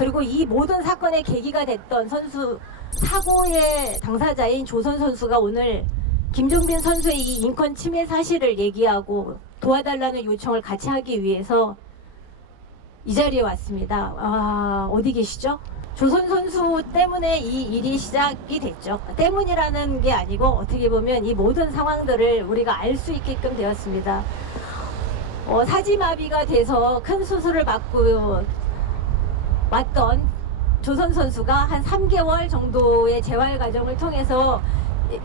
그리고 이 모든 사건의 계기가 됐던 선수 사고의 당사자인 조선 선수가 오늘 김정빈 선수의 이 인권 침해 사실을 얘기하고 도와달라는 요청을 같이 하기 위해서 이 자리에 왔습니다. 어디 계시죠? 조선 선수 때문에 이 일이 시작이 됐죠. 때문이라는 게 아니고 어떻게 보면 이 모든 상황들을 우리가 알 수 있게끔 되었습니다. 사지마비가 돼서 큰 수술을 받고 왔던 조선 선수가 한 3개월 정도의 재활 과정을 통해서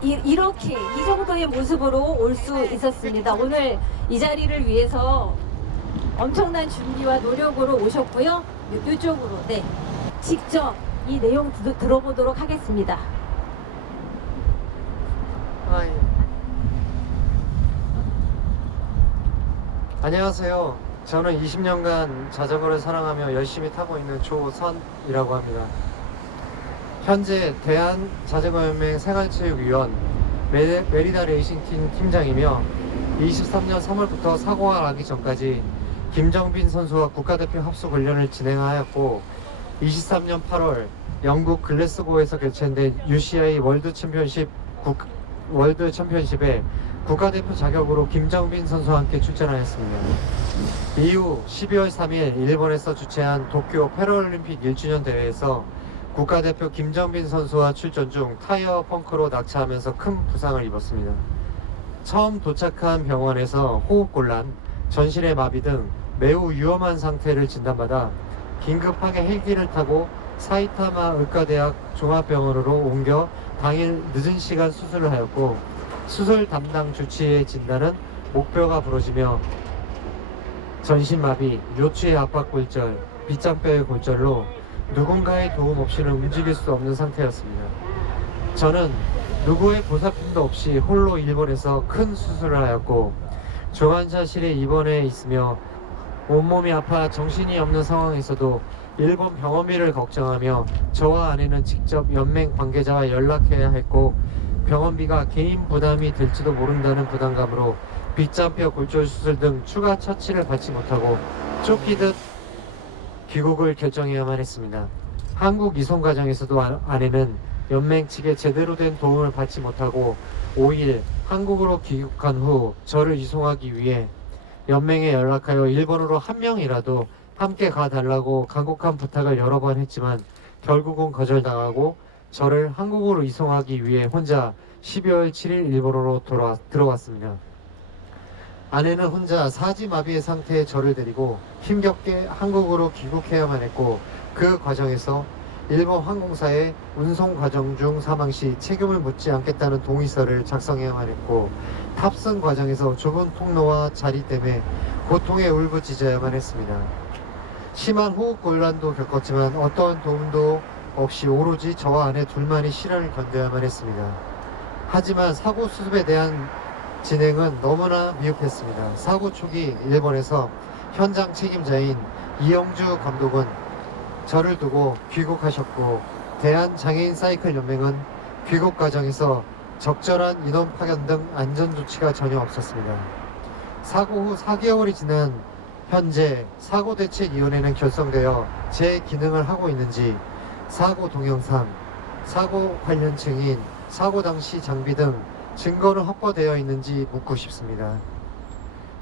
이렇게 이 정도의 모습으로 올 수 있었습니다. 오늘 이 자리를 위해서 엄청난 준비와 노력으로 오셨고요. 이쪽으로 직접 이 내용 들어보도록 하겠습니다. 예. 안녕하세요. 저는 20년간 자전거를 사랑하며 열심히 타고 있는 조선이라고 합니다. 현재 대한자전거연맹 생활체육위원 메리다 레이싱팀 팀장이며 23년 3월부터 사고가 나기 전까지 김정빈 선수와 국가대표 합숙 훈련을 진행하였고 23년 8월 영국 글래스고에서 개최된 UCI 월드 챔피언십에 국가대표 자격으로 김정빈 선수와 함께 출전하였습니다. 이후 12월 3일 일본에서 주최한 도쿄 패럴림픽 1주년 대회에서 국가대표 김정빈 선수와 출전 중 타이어 펑크로 낙차하면서 큰 부상을 입었습니다. 처음 도착한 병원에서 호흡곤란, 전신의 마비 등 매우 위험한 상태를 진단받아 긴급하게 헬기를 타고 사이타마 의과대학 종합병원으로 옮겨 당일 늦은 시간 수술을 하였고 수술 담당 주치의의 진단은 목뼈가 부러지며 전신마비, 요추의 압박골절, 빗장뼈의 골절로 누군가의 도움 없이는 움직일 수 없는 상태였습니다. 저는 누구의 보살핌도 없이 홀로 일본에서 큰 수술을 하였고 중환자실에 입원해 있으며 온몸이 아파 정신이 없는 상황에서도 일본 병원비를 걱정하며 저와 아내는 직접 연맹 관계자와 연락해야 했고 병원비가 개인 부담이 될지도 모른다는 부담감으로 빗장뼈 골절 수술 등 추가 처치를 받지 못하고 쫓기듯 귀국을 결정해야만 했습니다. 한국 이송 과정에서도 아내는 연맹 측의 제대로 된 도움을 받지 못하고 5일 한국으로 귀국한 후 저를 이송하기 위해 연맹에 연락하여 일본어로 한 명이라도 함께 가달라고 간곡한 부탁을 여러 번 했지만 결국은 거절당하고 저를 한국으로 이송하기 위해 혼자 12월 7일 일본으로 들어왔습니다. 아내는 혼자 사지마비의 상태의 저를 데리고 힘겹게 한국으로 귀국해야만 했고 그 과정에서 일본 항공사에 운송 과정 중 사망 시 책임을 묻지 않겠다는 동의서를 작성해야만 했고 탑승 과정에서 좁은 통로와 자리 때문에 고통에 울부짖어야만 했습니다. 심한 호흡곤란도 겪었지만 어떠한 도움도 없이 오로지 저와 아내 둘만이 시련을 견뎌야만 했습니다. 하지만 사고 수습에 대한 진행은 너무나 미흡했습니다. 사고 초기 일본에서 현장 책임자인 이영주 감독은 저를 두고 귀국하셨고 대한장애인 사이클 연맹은 귀국 과정에서 적절한 인원 파견 등 안전조치가 전혀 없었습니다. 사고 후 4개월이 지난 현재 사고대책위원회는 결성되어 제 기능을 하고 있는지 사고 동영상, 사고 관련 증인, 사고 당시 장비 등 증거는 확보되어 있는지 묻고 싶습니다.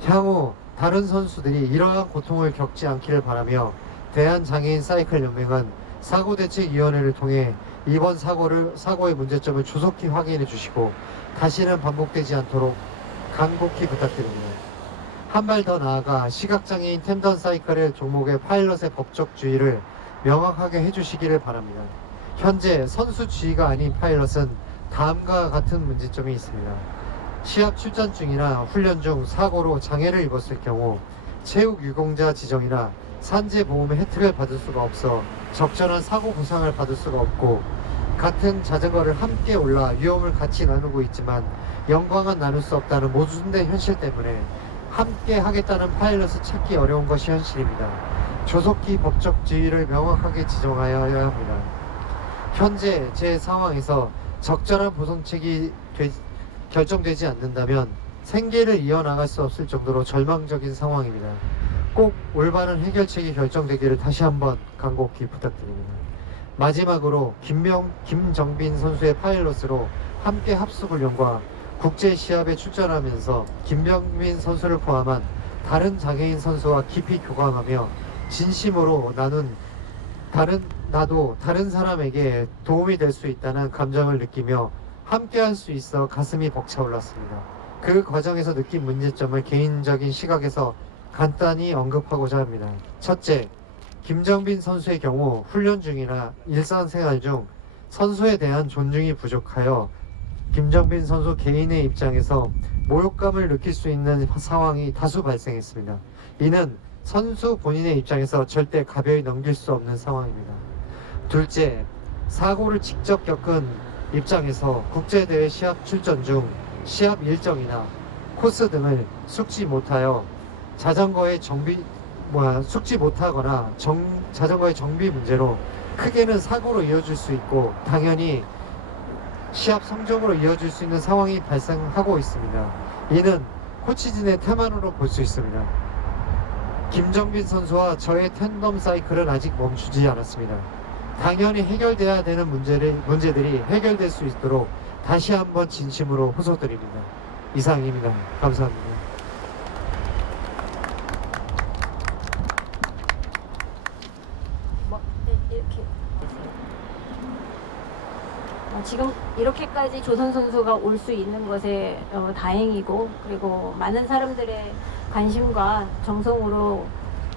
향후 다른 선수들이 이러한 고통을 겪지 않기를 바라며 대한장애인 사이클 연맹은 사고대책위원회를 통해 이번 사고의 문제점을 조속히 확인해 주시고 다시는 반복되지 않도록 간곡히 부탁드립니다. 한 발 더 나아가 시각장애인 템던 사이클의 종목의 파일럿의 법적 주의를 명확하게 해주시기를 바랍니다. 현재 선수 주의가 아닌 파일럿은 다음과 같은 문제점이 있습니다. 시합 출전 중이나 훈련 중 사고로 장애를 입었을 경우 체육 유공자 지정이나 산재 보험의 혜택을 받을 수가 없어 적절한 사고 보상을 받을 수가 없고 같은 자전거를 함께 올라 위험을 같이 나누고 있지만 영광은 나눌 수 없다는 모순된 현실 때문에 함께 하겠다는 파일럿을 찾기 어려운 것이 현실입니다. 조속히 법적 지위를 명확하게 지정하여야 합니다. 현재 제 상황에서 적절한 보상책이 결정되지 않는다면 생계를 이어나갈 수 없을 정도로 절망적인 상황입니다. 꼭 올바른 해결책이 결정되기를 다시 한번 간곡히 부탁드립니다. 마지막으로 김정빈 선수의 파일럿으로 함께 합숙훈련과 국제 시합에 출전하면서 김정빈 선수를 포함한 다른 장애인 선수와 깊이 교감하며 진심으로 나도 다른 사람에게 도움이 될 수 있다는 감정을 느끼며 함께 할 수 있어 가슴이 벅차올랐습니다. 그 과정에서 느낀 문제점을 개인적인 시각에서 간단히 언급하고자 합니다. 첫째, 김정빈 선수의 경우 훈련 중이나 일상생활 중 선수에 대한 존중이 부족하여 김정빈 선수 개인의 입장에서 모욕감을 느낄 수 있는 상황이 다수 발생했습니다. 이는 선수 본인의 입장에서 절대 가벼이 넘길 수 없는 상황입니다. 둘째, 사고를 직접 겪은 입장에서 국제대회 시합 출전 중 시합 일정이나 코스 등을 숙지 못하거나 자전거의 정비 문제로 크게는 사고로 이어질 수 있고 당연히 시합 성적으로 이어질 수 있는 상황이 발생하고 있습니다. 이는 코치진의 태만으로 볼 수 있습니다. 김정빈 선수와 저의 텐덤 사이클은 아직 멈추지 않았습니다. 당연히 해결돼야 되는 문제들이 해결될 수 있도록 다시 한번 진심으로 호소드립니다. 이상입니다. 감사합니다. 이렇게 지금 이렇게까지 조선 선수가 올 수 있는 것에 다행이고, 그리고 많은 사람들의 관심과 정성으로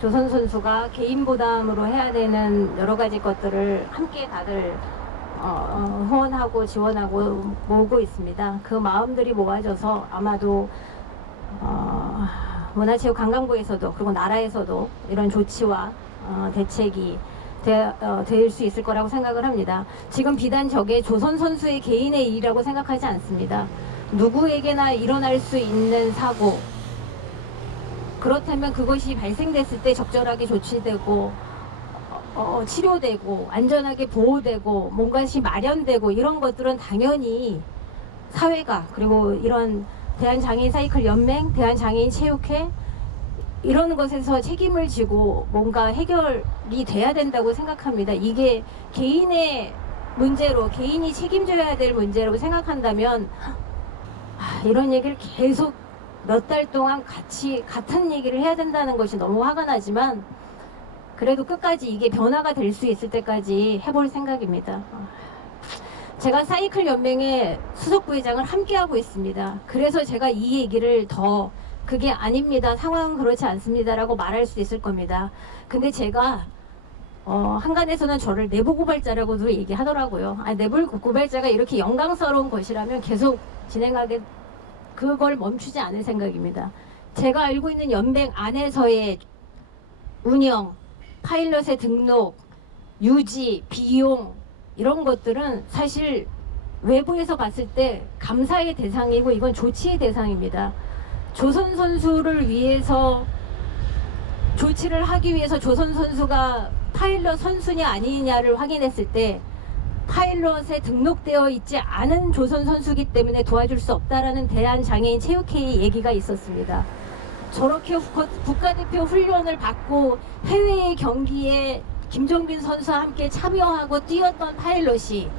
조선 선수가 개인 부담으로 해야 되는 여러 가지 것들을 함께 다들 후원하고 지원하고 모으고 있습니다. 그 마음들이 모아져서 아마도 문화체육관광부에서도 그리고 나라에서도 이런 조치와 대책이 될 수 있을 거라고 생각을 합니다. 지금 비단 저게 조선 선수의 개인의 일이라고 생각하지 않습니다. 누구에게나 일어날 수 있는 사고, 그렇다면 그것이 발생됐을 때 적절하게 조치되고 치료되고 안전하게 보호되고 뭔가시 마련되고 이런 것들은 당연히 사회가, 그리고 이런 대한장애인 사이클 연맹, 대한장애인 체육회 이런 것에서 책임을 지고 뭔가 해결이 돼야 된다고 생각합니다. 이게 개인의 문제로, 개인이 책임져야 될 문제라고 생각한다면 이런 얘기를 계속 몇 달 동안 같은 얘기를 해야 된다는 것이 너무 화가 나지만, 그래도 끝까지 이게 변화가 될 수 있을 때까지 해볼 생각입니다. 제가 사이클 연맹의 수석 부회장을 함께하고 있습니다. 그래서 제가 이 얘기를 더 그게 아닙니다, 상황은 그렇지 않습니다라고 말할 수 있을 겁니다. 근데 제가 한간에서는 저를 내부 고발자라고도 얘기하더라고요. 내부 고발자가 이렇게 영광스러운 것이라면 계속 진행하게, 그걸 멈추지 않을 생각입니다. 제가 알고 있는 연맹 안에서의 운영, 파일럿의 등록, 유지, 비용 이런 것들은 사실 외부에서 봤을 때 감사의 대상이고 이건 조치의 대상입니다. 조선 선수를 위해서 조치를 하기 위해서 조선 선수가 파일럿 선수냐 아니냐를 확인했을 때 파일럿에 등록되어 있지 않은 조선 선수기 때문에 도와줄 수 없다라는 대한장애인 체육회의 얘기가 있었습니다. 저렇게 국가대표 훈련을 받고 해외의 경기에 김정빈 선수와 함께 참여하고 뛰었던 파일럿이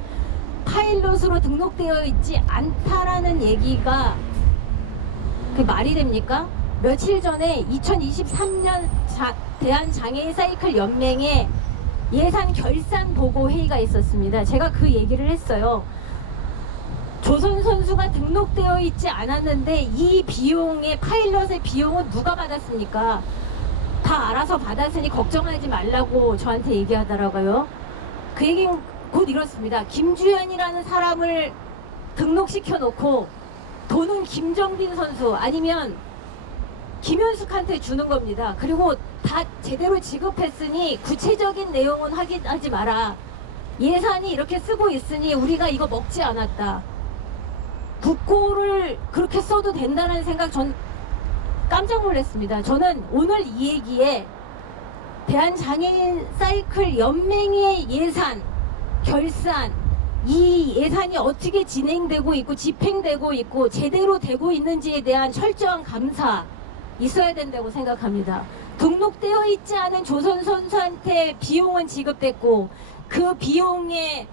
파일럿으로 등록되어 있지 않다라는 얘기가 그게 말이 됩니까? 며칠 전에 2023년 대한장애인 사이클 연맹의 예산 결산 보고 회의가 있었습니다. 제가 그 얘기를 했어요. 조선 선수가 등록되어 있지 않았는데 이 비용의 파일럿의 비용은 누가 받았습니까? 다 알아서 받았으니 걱정하지 말라고 저한테 얘기하더라고요. 그 얘기는 곧 이렇습니다. 김주현이라는 사람을 등록시켜 놓고 돈은 김정빈 선수 아니면 김현숙한테 주는 겁니다. 그리고 다 제대로 지급했으니 구체적인 내용은 확인하지 마라. 예산이 이렇게 쓰고 있으니 우리가 이거 먹지 않았다. 국고를 그렇게 써도 된다는 생각 전 깜짝 놀랐습니다. 저는 오늘 이 얘기에 대한장애인 사이클 연맹의 예산, 결산, 이 예산이 어떻게 진행되고 있고 집행되고 있고 제대로 되고 있는지에 대한 철저한 감사 있어야 된다고 생각합니다. 등록되어 있지 않은 조선 선수한테 비용은 지급됐고 그 비용에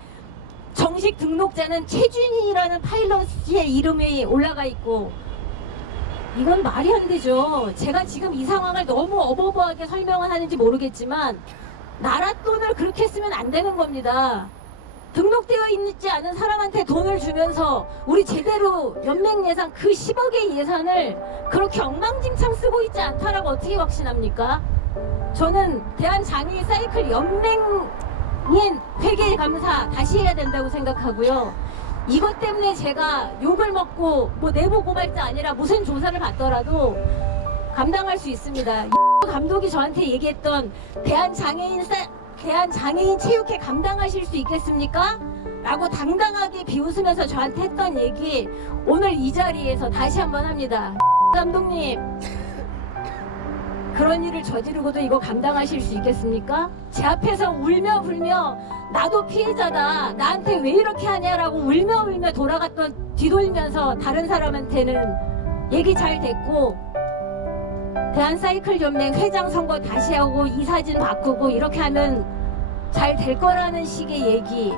정식 등록자는 최준희라는 파일럿의 이름이 올라가 있고 이건 말이 안 되죠. 제가 지금 이 상황을 너무 어버버하게 설명을 하는지 모르겠지만 나라 돈을 그렇게 쓰면 안 되는 겁니다. 등록되어 있지 않은 사람한테 돈을 주면서 우리 제대로 연맹 예산 그 10억의 예산을 그렇게 엉망진창 쓰고 있지 않다라고 어떻게 확신합니까? 저는 대한장애인 사이클 연맹인 회계 감사 다시 해야 된다고 생각하고요. 이것 때문에 제가 욕을 먹고 뭐 내부 고발자 아니라 무슨 조사를 받더라도 감당할 수 있습니다. 감독이 저한테 얘기했던 대한장애인 체육회 감당하실 수 있겠습니까? 라고 당당하게 비웃으면서 저한테 했던 얘기 오늘 이 자리에서 다시 한번 합니다. 감독님, 그런 일을 저지르고도 이거 감당하실 수 있겠습니까? 제 앞에서 울며 불며 나도 피해자다, 나한테 왜 이렇게 하냐라고 울며 울며 뒤돌면서 다른 사람한테는 얘기 잘 됐고 대한사이클연맹 회장 선거 다시 하고 이 사진 바꾸고 이렇게 하면 잘 될 거라는 식의 얘기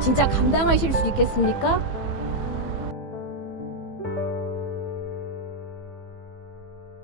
진짜 감당하실 수 있겠습니까?